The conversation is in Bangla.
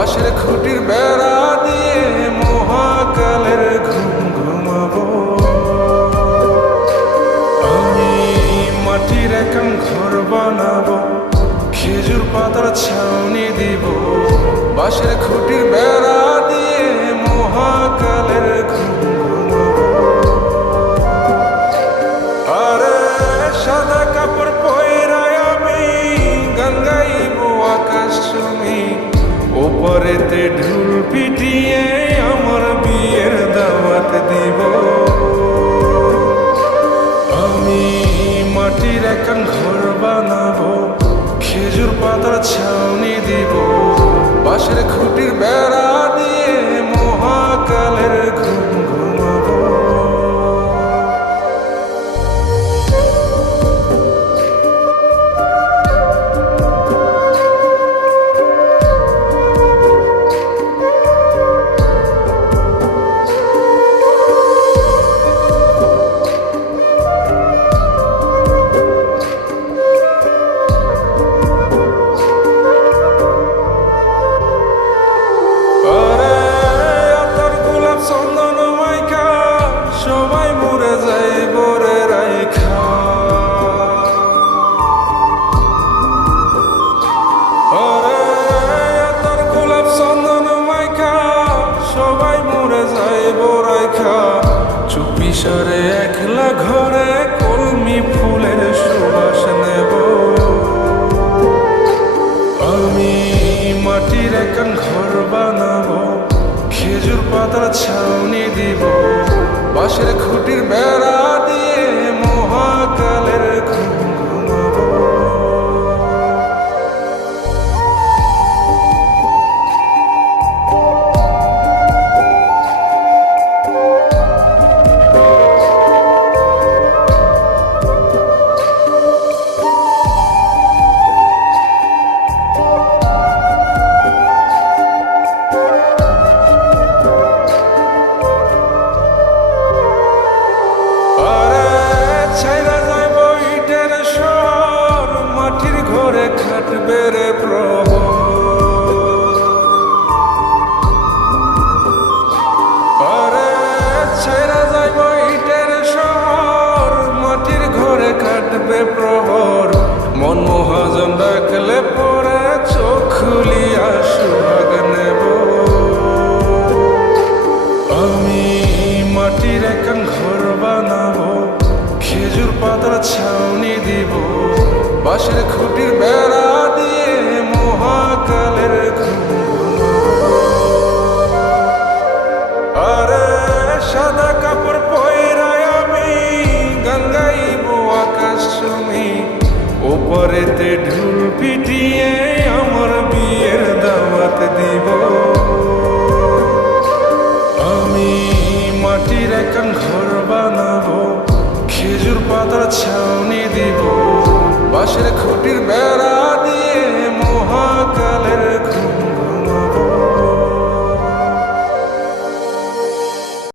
বাঁশের খুঁটির বেড়া দিয়ে মহাকালের ঘুম ঘুমাবো। আমি মাটির একান ঘর বানাবো, খেজুর পাতার ছাউনি দিব, বাঁশের খুঁটির বেড়া দিয়ে মহাকালের ঘুম ঘুমাবো। আরে সাদা কাপড় পয়রায় আমি গান গাইবো আকাশ চুমি, ওপরেতে ঢুল পিটিয়ে আমার বিয়ের দাওয়াত দিব। আমি মাটির একান ঘর বানাবো, খেজুর পাতার ছাউনি দিব, বাঁশের খুঁটির বেড়া দিয়ে মহাকালের ঘুম ঘুমাবো। চুপিসারে একলা ঘরে কলমি ফুলের সুবাস নেব। আমি মাটির একান ঘর বানাবো, খেজুর পাতার ছাউনি দিব, বাঁশের খুঁটির বেড়া দিয়ে মহাকালের ঘুম ঘুমাবো। খাট বেড়ে